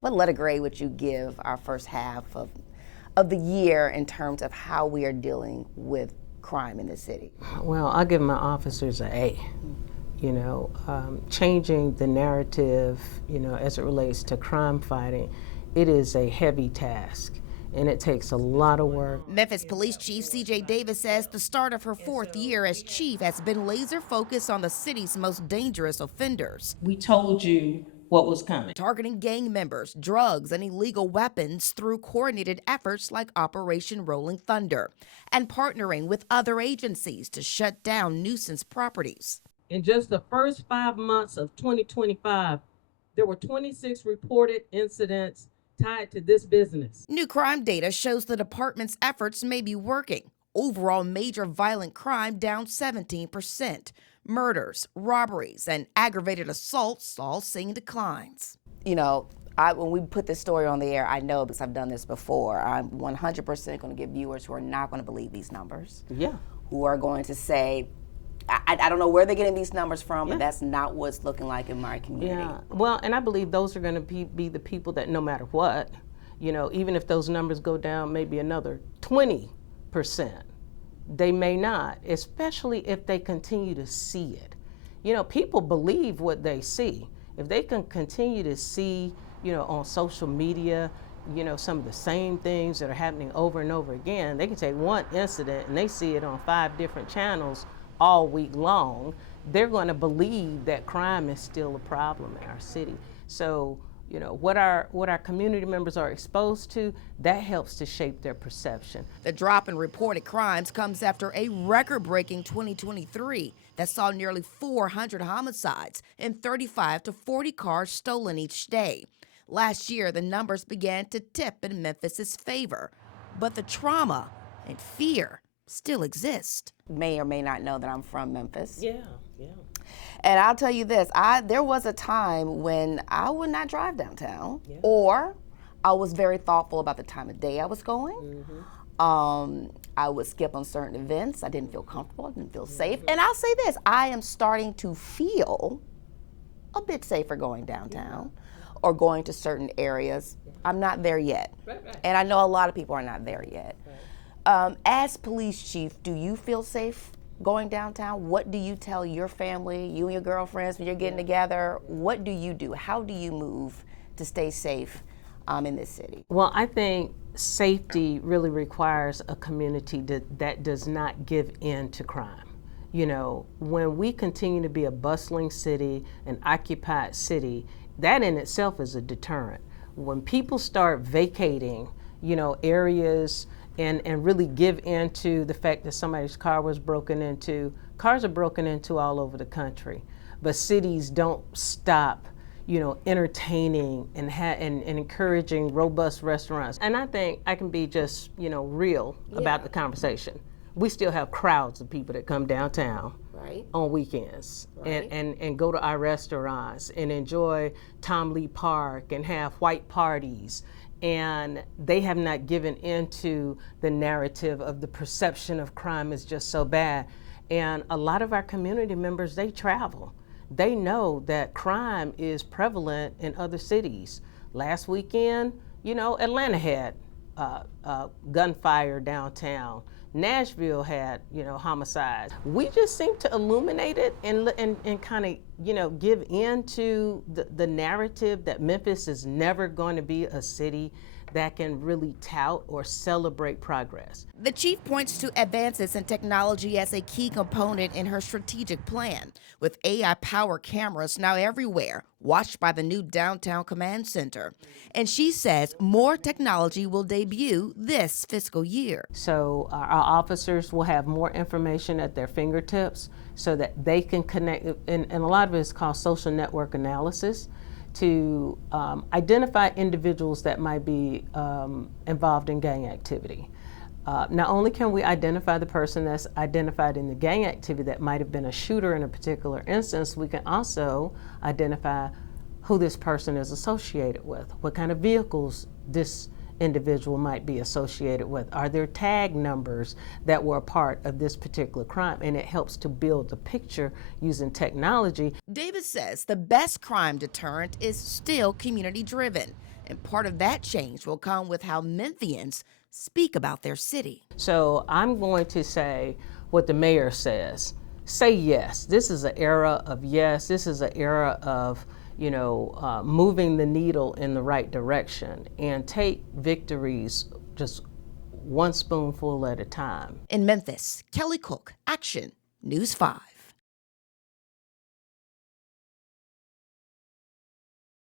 What letter grade would you give our first half of the year in terms of how we are dealing with crime in the city? Well, I'll give my officers an A. Changing the narrative, as it relates to crime fighting, it is a heavy task. And it takes a lot of work. Memphis Police Chief C.J. Davis says the start of her fourth year as chief has been laser focused on the city's most dangerous offenders. We told you what was coming. Targeting gang members, drugs, and illegal weapons through coordinated efforts like Operation Rolling Thunder, and partnering with other agencies to shut down nuisance properties. In just the first 5 months of 2025, there were 26 reported incidents tied to this business. New crime data shows the department's efforts may be working. Overall major violent crime down 17%. Murders, robberies, and aggravated assaults all seeing declines. When we put this story on the air, I know because I've done this before, I'm 100% going to get viewers who are not going to believe these numbers. Yeah. Who are going to say, I don't know where they're getting these numbers from, but that's not what it's looking like in my community. Yeah, well, and I believe those are going to be the people that no matter what, even if those numbers go down maybe another 20%, they may not, especially if they continue to see it. People believe what they see. If they can continue to see, on social media, some of the same things that are happening over and over again, they can take one incident and they see it on 5 different channels all week long, they're going to believe that crime is still a problem in our city. So, what our community members are exposed to, that helps to shape their perception. The drop in reported crimes comes after a record-breaking 2023 that saw nearly 400 homicides and 35 to 40 cars stolen each day. Last year, the numbers began to tip in Memphis's favor, but the trauma and fear still exist. May or may not know that I'm from Memphis. Yeah. And I'll tell you this, there was a time when I would not drive downtown, or I was very thoughtful about the time of day I was going. I would skip on certain events. I didn't feel comfortable, I didn't feel safe. And I'll say this, I am starting to feel a bit safer going downtown or going to certain areas. I'm not there yet. Right. And I know a lot of people are not there yet. As police chief, do you feel safe going downtown? What do you tell your family, you and your girlfriends when you're getting together? What do you do? How do you move to stay safe in this city? Well, I think safety really requires a community that does not give in to crime. When we continue to be a bustling city, an occupied city, that in itself is a deterrent. When people start vacating, areas and really give in to the fact that somebody's car was broken into. Cars are broken into all over the country, but cities don't stop, entertaining and encouraging robust restaurants. And I think I can be just, real about the conversation. We still have crowds of people that come downtown on weekends and go to our restaurants and enjoy Tom Lee Park and have white parties. And they have not given into the narrative of the perception of crime is just so bad. And a lot of our community members, they travel. They know that crime is prevalent in other cities. Last weekend, Atlanta had gunfire downtown. Nashville had, homicides. We just seem to illuminate it and kind of, give into the narrative that Memphis is never going to be a city that can really tout or celebrate progress. The chief points to advances in technology as a key component in her strategic plan, with AI-powered cameras now everywhere, watched by the new downtown command center. And she says more technology will debut this fiscal year. So our officers will have more information at their fingertips so that they can connect, and a lot of it is called social network analysis, to identify individuals that might be involved in gang activity. Not only can we identify the person that's identified in the gang activity that might have been a shooter in a particular instance, we can also identify who this person is associated with, what kind of vehicles this individual might be associated with? Are there tag numbers that were a part of this particular crime? And it helps to build the picture using technology. Davis says the best crime deterrent is still community driven, and part of that change will come with how Memphians speak about their city. So I'm going to say what the mayor says. Say yes. This is an era of yes. This is an era of moving the needle in the right direction, and take victories just one spoonful at a time. In Memphis, Kelly Cook, Action News 5.